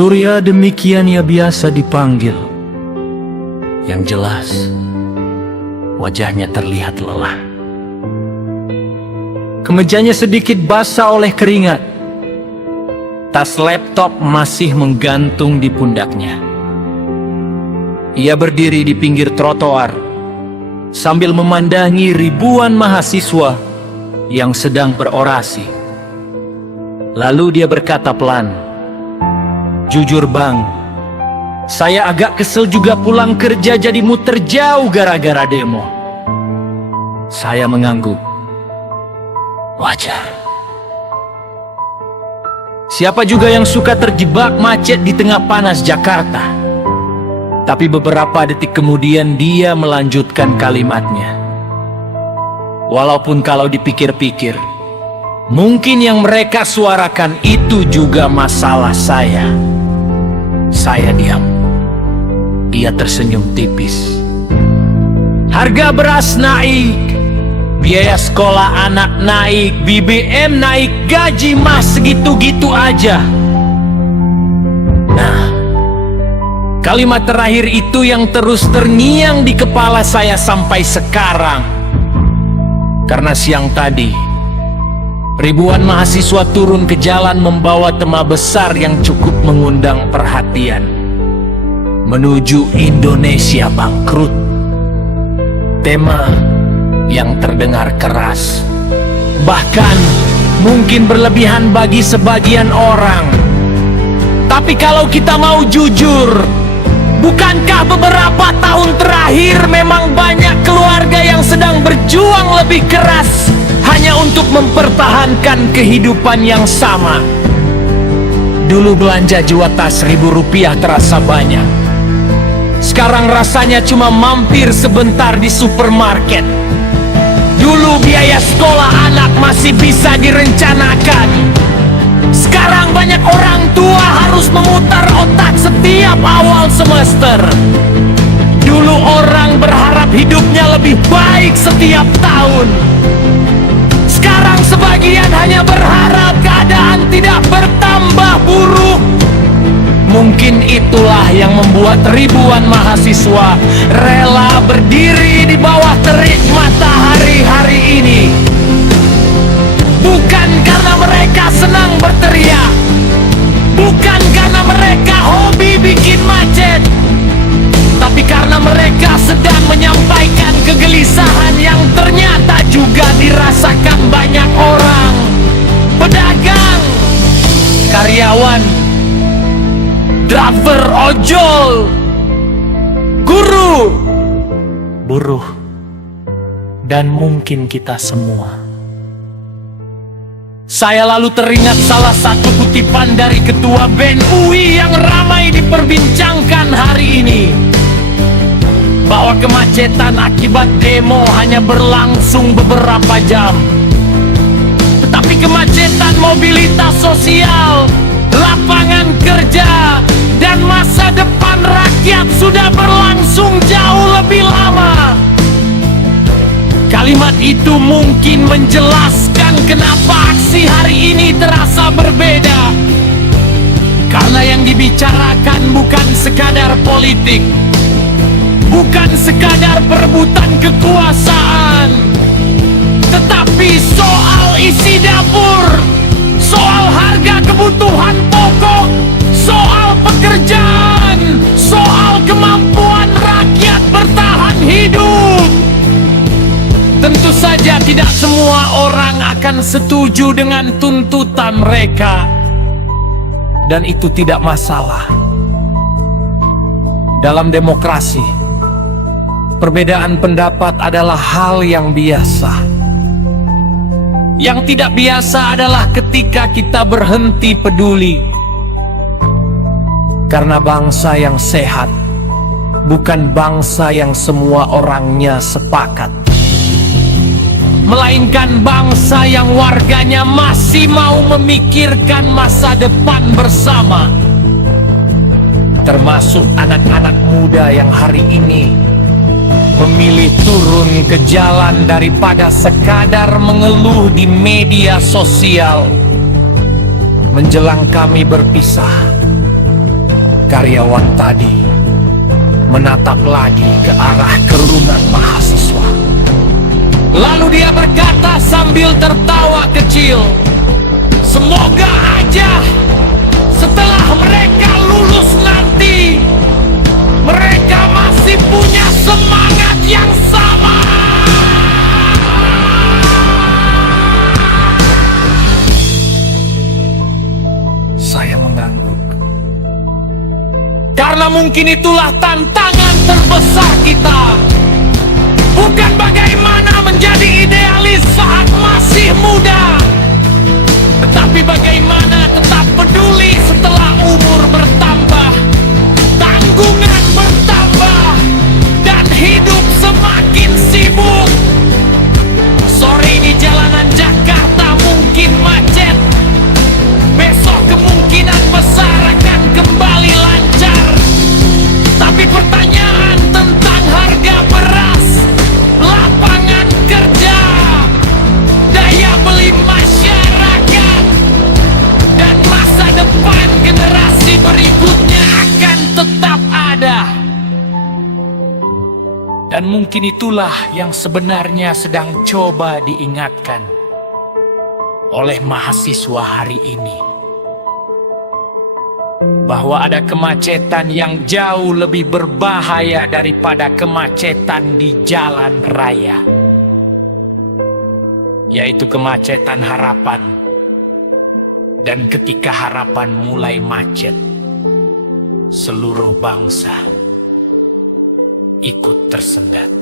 Surya demikian ia biasa dipanggil. Yang jelas, wajahnya terlihat lelah. Kemejanya sedikit basah oleh keringat. Tas laptop masih menggantung di pundaknya. Ia berdiri di pinggir trotoar sambil memandangi ribuan mahasiswa yang sedang berorasi. Lalu dia berkata pelan, "Jujur bang, saya agak kesel juga pulang kerja jadi muter jauh gara-gara demo." Saya mengangguk. Wajar. Siapa juga yang suka terjebak macet di tengah panas Jakarta? Tapi beberapa detik kemudian dia melanjutkan kalimatnya. Walaupun kalau dipikir-pikir, mungkin yang mereka suarakan itu juga masalah saya. Saya diam. Ia tersenyum tipis. Harga beras naik, biaya sekolah anak naik, BBM naik, gaji mah segitu-gitu aja. Nah, kalimat terakhir itu yang terus terngiang di kepala saya sampai sekarang. Karena siang tadi, ribuan mahasiswa turun ke jalan membawa tema besar yang cukup mengundang perhatian. Menuju Indonesia bangkrut. Tema yang terdengar keras, bahkan mungkin berlebihan bagi sebagian orang. Tapi kalau kita mau jujur, bukankah beberapa tahun terakhir memang banyak keluarga yang sedang berjuang lebih keras hanya untuk mempertahankan kehidupan yang sama? Dulu belanja juatas Rp1.000 terasa banyak. Sekarang rasanya cuma mampir sebentar di supermarket. Dulu biaya sekolah anak masih bisa direncanakan. Sekarang banyak orang tua harus memutar otak setiap awal semester. Dulu orang berharap hidupnya lebih baik setiap tahun. Sekarang sebagian hanya berharap keadaan tidak bertambah buruk. Mungkin itulah yang membuat ribuan mahasiswa rela berdiri di bawah terik matahari hari ini. Bukan karena mereka senang berteriak, bukan karena mereka hobi bikin macet, tapi karena mereka sedang menyampaikan kegelisahan yang ternyata juga dirasakan banyak orang. Pedagang, karyawan, driver ojol, guru, buruh, dan mungkin kita semua. Saya lalu teringat salah satu kutipan dari Ketua BEM UI yang ramai diperbincangkan hari ini, bahwa kemacetan akibat demo hanya berlangsung beberapa jam, tetapi kemacetan mobilitas sosial, lapangan kerja, dan masa depan rakyat sudah berlangsung jauh lebih lama. Kalimat itu mungkin menjelaskan kenapa aksi hari ini terasa berbeda. Karena yang dibicarakan bukan sekadar politik, bukan sekadar perebutan kekuasaan, tetapi soal isi dapur, soal harga kebutuhan pokok, soal pekerjaan, soal kemampuan rakyat bertahan hidup. Tentu saja tidak semua orang akan setuju dengan tuntutan mereka, dan itu tidak masalah. Dalam demokrasi, perbedaan pendapat adalah hal yang biasa. Yang tidak biasa adalah ketika kita berhenti peduli. Karena bangsa yang sehat bukan bangsa yang semua orangnya sepakat, melainkan bangsa yang warganya masih mau memikirkan masa depan bersama. Termasuk anak-anak muda yang hari ini memilih turun ke jalan daripada sekadar mengeluh di media sosial. Menjelang kami berpisah, karyawan tadi menatap lagi ke arah kerumunan mahasiswa. Lalu dia berkata sambil tertawa kecil, "Semoga aja setelah mereka lulus nanti, mereka masih punya semangat yang sama." Saya mengangguk. Karena mungkin itulah tantangan terbesar kita. Bukan bagaimana menjadi idealis saat masih muda, tetapi bagaimana tetap peduli setelah umur bertambah, tanggungan bertambah, dan hidup semakin sibuk. Sore ini jalanan Jakarta mungkin macet, besok kemungkinan besar akan kembali lancar. Tapi pertanyaan tentang harga beras, lapangan kerja, daya beli masyarakat, dan masa depan generasi berikutnya akan tetap ada. Dan mungkin itulah yang sebenarnya sedang coba diingatkan oleh mahasiswa hari ini, bahwa ada kemacetan yang jauh lebih berbahaya daripada kemacetan di jalan raya, yaitu kemacetan harapan. Dan ketika harapan mulai macet, seluruh bangsa ikut tersendat.